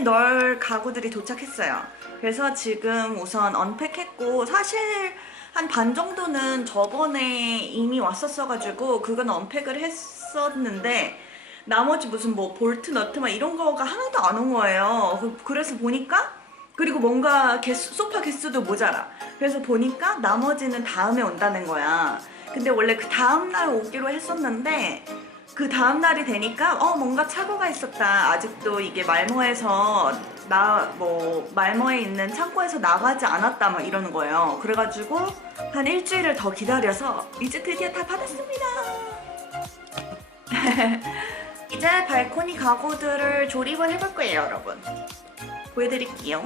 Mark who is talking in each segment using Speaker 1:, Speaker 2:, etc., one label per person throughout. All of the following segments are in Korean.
Speaker 1: 널 가구들이 도착했어요. 그래서 지금 우선 언팩했고 사실 한 반 정도는 저번에 이미 왔었어가지고 그건 언팩을 했었는데 나머지 무슨 뭐 볼트 너트 막 이런 거가 하나도 안 온 거예요. 그- 그래서 보니까 그리고 뭔가 개수, 소파 개수도 모자라. 그래서 보니까 나머지는 다음에 온다는 거야. 근데 원래 그 다음 날 오기로 했었는데 그 다음 날이 되니까 어 뭔가 착오가 있었다. 아직도 이게 말모에서 나 뭐 말모에 있는 창고에서 나가지 않았다 막 이러는 거예요. 그래가지고 한 일주일을 더 기다려서 이제 드디어 다 받았습니다. 이제 발코니 가구들을 조립을 해볼 거예요, 여러분. 보여드릴게요.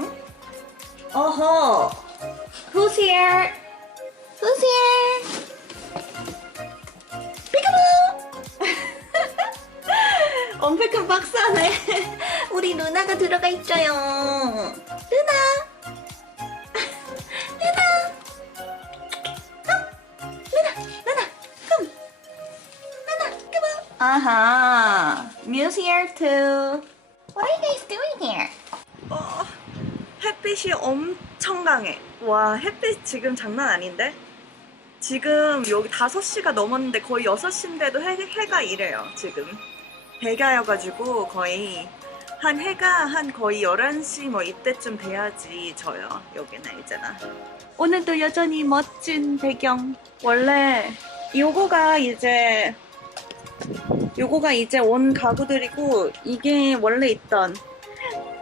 Speaker 1: 어허, who's here? Who's here? 엄폐한 박스 안에 우리 누나가 들어가 있어요. 누나. 아하, Muse here too. What are you guys doing here? 어, 햇빛이 엄청 강해. 와, 햇빛 지금 장난 아닌데? 지금 여기 5시가 넘었는데 거의 6시인데도 해, 해가 이래요, 지금. 백야여가지고 거의 한 해가 한 거의 11시 뭐 이때쯤 돼야지 져요, 여기는 이제는. 오늘도 여전히 멋진 배경. 원래 요거가 이제 요거가 이제 온 가구들이고 이게 원래 있던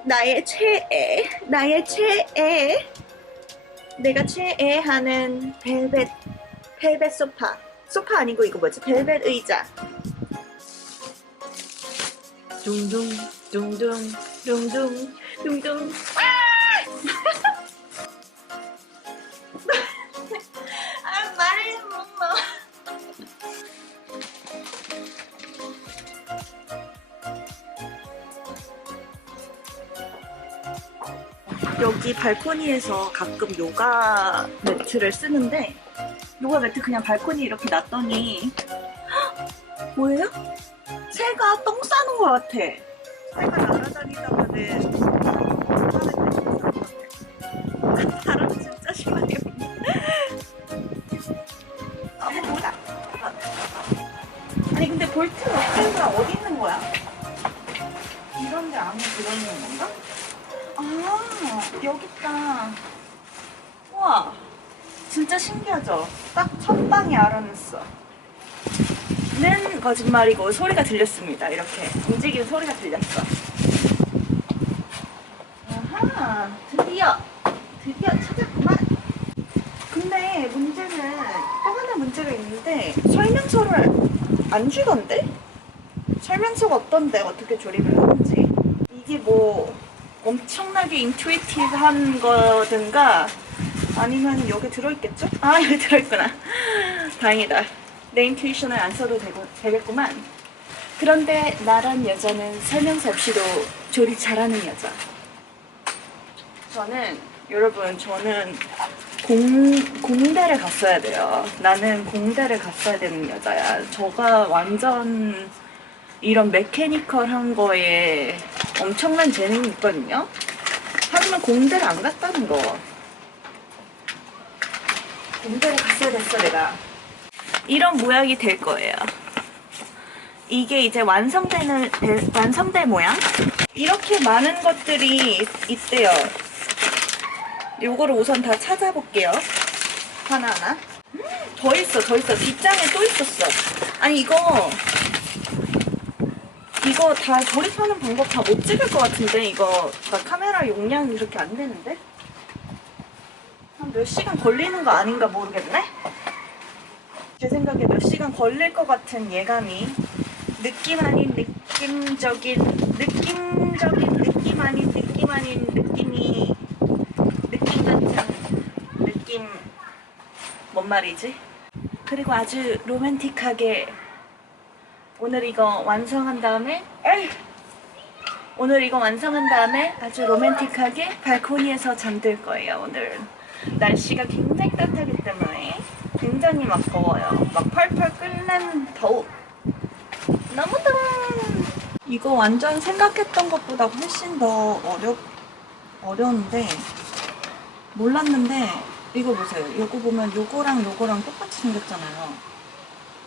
Speaker 1: 나의 최애, 나의 최애. 내가 최애 하는 벨벳, 벨벳 소파. 소파 아니고 이거 뭐지? 벨벳 의자. 둥둥, 둥둥, 둥둥, 둥둥. 아, 말을 못 넣어. 여기 발코니에서 가끔 요가 매트를 쓰는데 요가 매트 그냥 발코니 이렇게 놨더니 헉! 뭐예요? 새가 똥 싸는 것 같아. 새가 날아다니다가는 바람 진짜 심하게 부네. 아 뭐야? 아니 근데 볼트 너트가 어디 있는 거야? 이런데 안에 들어있는 건가? 아, 여기 있다. 우와, 진짜 신기하죠? 딱 첫 방에 알아냈어. 는 거짓말이고 소리가 들렸습니다. 이렇게 움직이는 소리가 들렸어. 아하, 드디어, 드디어 찾았구만. 근데 문제는 또 하나 문제가 있는데 설명서를 안 주던데? 설명서가 없던데 어떻게 조립을 하는지. 이게 뭐 엄청나게 인투이티브한 거든가 아니면 여기 들어있겠죠? 아 여기 들어있구나 다행이다 내 인투이션을 안 써도 되고, 되겠구만 그런데 나란 여자는 설명서 없이도 조립 잘하는 여자 저는 여러분 저는 공, 공대를 갔어야 돼요 나는 공대를 갔어야 되는 여자야 저가 완전 이런 메케니컬한 거에 엄청난 재능이 있거든요. 하지만 공대를 안 갔다는 거. 공대를 갔어야 됐어, 내가. 이런 모양이 될 거예요. 이게 이제 완성되는, 될- 완성될 모양? 이렇게 많은 것들이 있- 있대요. 요거를 우선 다 찾아볼게요. 하나하나. 음, 더 있어, 더 있어. 뒷장에 또 있었어. 아니, 이거 이거 다 조립하는 방법 다 못 찍을 것 같은데 이거 나 카메라 용량이 그렇게 안 되는데 한 몇 시간 걸리는 거 아닌가 모르겠네 제 생각에 몇 시간 걸릴 것 같은 예감이 느낌 아닌 느낌적인 느낌적인 느낌 아닌 느낌 아닌 느낌이 느낌 같은 느낌 뭔 말이지? 그리고 아주 로맨틱하게 오늘 이거 완성한 다음에 에이! 오늘 이거 완성한 다음에 아주 로맨틱하게 발코니에서 잠들 거예요 오늘 날씨가 굉장히 따뜻하기 때문에 굉장히 막 더워요 막 펄펄 끓는 더우 너무 더워 이 이거 완전 생각했던 것보다 훨씬 더 어렵, 어려운데, 몰랐는데, 이거 보세요. 요거 보면 요거랑 요거랑 똑같이 생겼잖아요.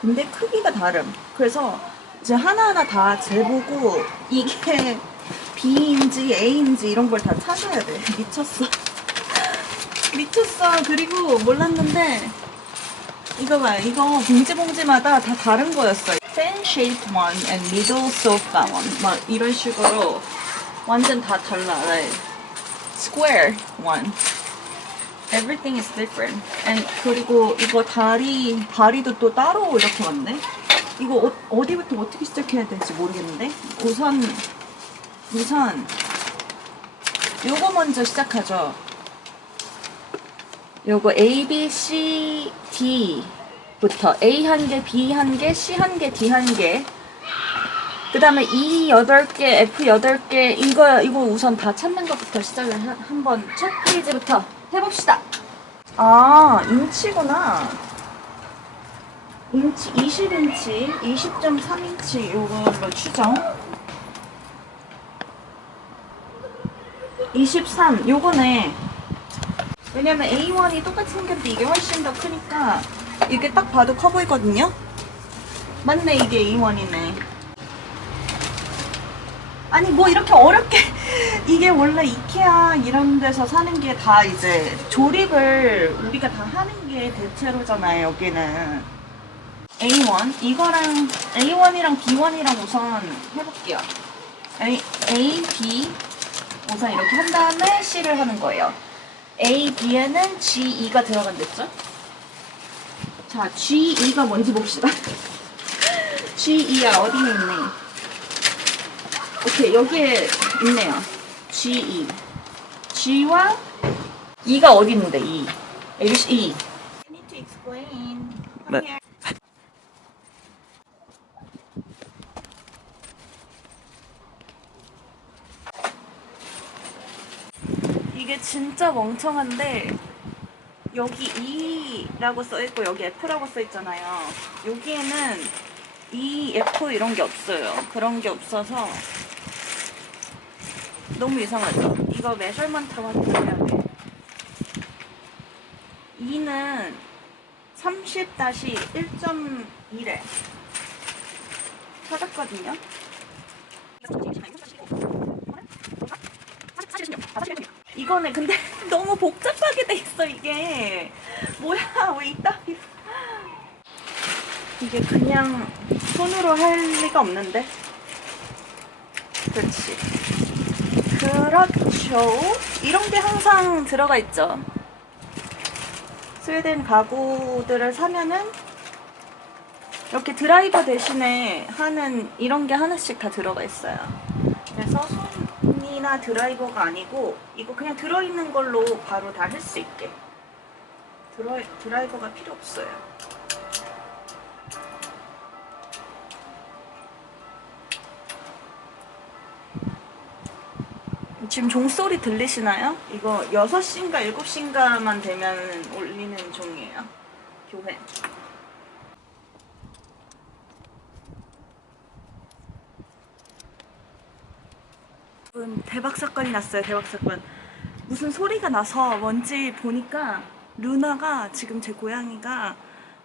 Speaker 1: 근데 크기가 다름. 그래서 이제 하나하나 다 재보고, 이게 B인지 A인지 이런 걸 다 찾아야 돼. 미쳤어. 미쳤어. 그리고 몰랐는데, 이거 봐요. 이거 봉지 봉지마다 다 다른 거였어요. Fan shaped one and middle sofa one. 막 이런 식으로 완전 다 달라. Like square one. Everything is different. And 그리고 이거 다리 다리도 또 따로 이렇게 왔네. 이거 어, 어디부터 어떻게 시작해야 될지 모르겠는데. 우선 우선 요거 먼저 시작하죠. 요거 A, B, C, D부터 A 한 개, B 한 개, C 한 개, D 한 개. 그 다음에 E 8개, F 8개, 이거, 이거 우선 다 찾는 것부터 시작을 하- 한번 첫 페이지부터 해봅시다. 아, 인치구나. 인치, 20인치, 20.3인치 요걸로 추정. 23, 요거네. 왜냐면 A1이 똑같이 생겼는데 이게 훨씬 더 크니까 이게 딱 봐도 커 보이거든요? 맞네, 이게 A1이네. 아니, 뭐 이렇게 어렵게. 이게 원래 이케아 이런 데서 사는 게 다 이제 조립을 우리가 다 하는 게 대체로잖아요, 여기는. A1. 이거랑 A1이랑 B1이랑 우선 해볼게요. A, A, B. 우선 이렇게 한 다음에 C를 하는 거예요. A, B에는 G, E가 들어간댔죠? 자, G, E가 뭔지 봅시다. G, E야, 어디에 있네? 오케이, 여기에 있네요. G, E. G와 E가 어디 있는데, E. A, B, C, E. I need to explain. Come
Speaker 2: 네.
Speaker 1: 이게 진짜 멍청한데 여기 E라고 써있고 여기 F라고 써있잖아요. 여기에는 E, F 이런 게 없어요. 그런 게 없어서 너무 이상하죠? 이거 메셔먼트로 확인해야 돼. E는 30-1.2래. 찾았거든요. 이거는 근데 너무 복잡하게 돼 있어 이게. 뭐야 왜 이따 이게 그냥 손으로 할 리가 없는데? 그렇지. 그렇죠. 이런 게 항상 들어가 있죠. 스웨덴 가구들을 사면은 이렇게 드라이버 대신에 하는 이런 게 하나씩 다 들어가 있어요. 그래서 손이나 드라이버가 아니고 이거 그냥 들어있는 걸로 바로 다 할 수 있게. 드라, 드라이버가 필요 없어요. 지금 종소리 들리시나요? 이거 6시인가 7시인가만 되면 올리는 종이에요. 교회 여러분, 대박 사건이 났어요. 대박 사건. 무슨 소리가 나서 뭔지 보니까 루나가 지금 제 고양이가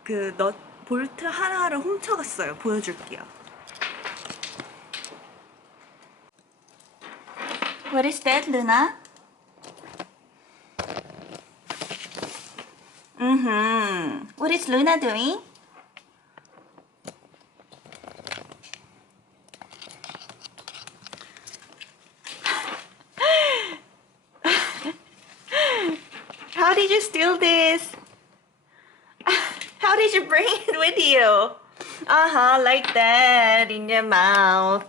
Speaker 1: 그 넛 볼트 하나를 훔쳐갔어요. 보여줄게요. What is that, Luna? Mm-hmm. What is Luna doing? How did you steal this? How did you bring it with you? Uh huh, like that in your mouth.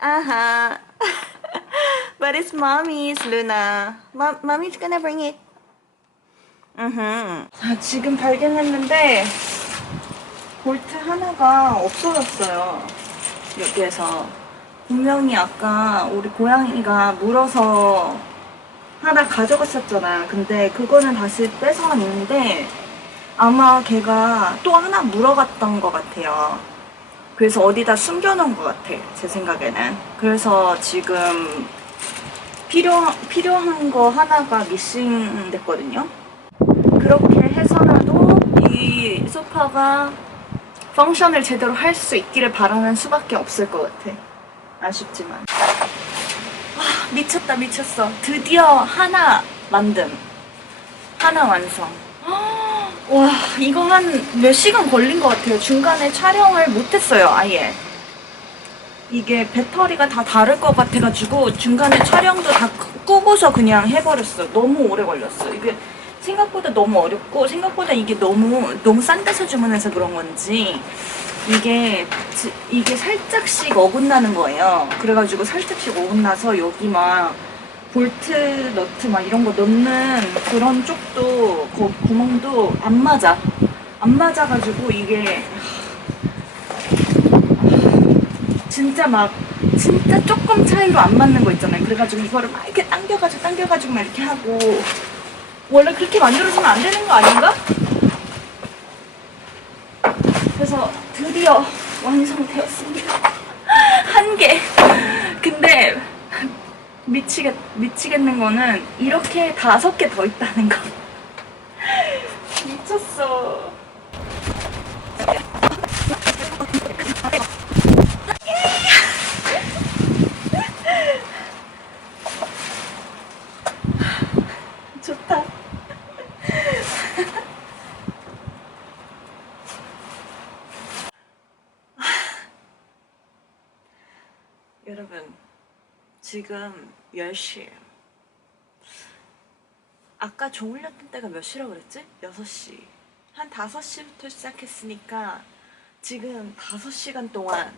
Speaker 1: Uh huh. but it's mommy's, Luna. Mom, mommy's gonna bring it. 음. 자, 지금 발견했는데 볼트 하나가 없어졌어요. 여기에서 분명히 아까 우리 고양이가 물어서 하나 가져갔었잖아. 근데 그거는 다시 뺏어왔는데 아마 걔가 또 하나 물어갔던 것 같아요. 그래서 어디다 숨겨놓은 것 같아 제 생각에는 그래서 지금 필요, 필요한 거 하나가 미싱 됐거든요 그렇게 해서라도 이 소파가 펑션을 제대로 할 수 있기를 바라는 수밖에 없을 것 같아 아쉽지만 와 미쳤다 미쳤어. 드디어 하나 만듦. 하나 완성. 와 이거 한몇 시간 걸린 것 같아요. 중간에 촬영을 못했어요 아예. 이게 배터리가 다 다를 것 같아가지고 중간에 촬영도 다 끄고서 그냥 해버렸어 너무 오래 걸렸어 이게 생각보다 너무 어렵고 생각보다 이게 너무 너무 싼 데서 주문해서 그런 건지 이게 지- 이게 살짝씩 어긋나는 거예요. 그래가지고 살짝씩 어긋나서 여기 막 볼트 너트 막 이런 거 넣는 그런 쪽도 그 구멍도 안 맞아. 안 맞아가지고 이게 진짜 막 진짜 조금 차이로 안 맞는 거 있잖아요. 그래가지고 이거를 막 이렇게 당겨가지고 당겨가지고 막 이렇게 하고 원래 그렇게 만들어주면 안 되는 거 아닌가? 그래서 드디어 완성되었습니다. 한 개. 근데 미치겠 미치겠는 거는 이렇게 다섯 개 더 있다는 거. 미쳤어. 좋다. 여러분, 지금 10시예요. 아까 종 울렸던 때가 몇 시라고 그랬지? 6시. 한 5시부터 시작했으니까 지금 5시간 동안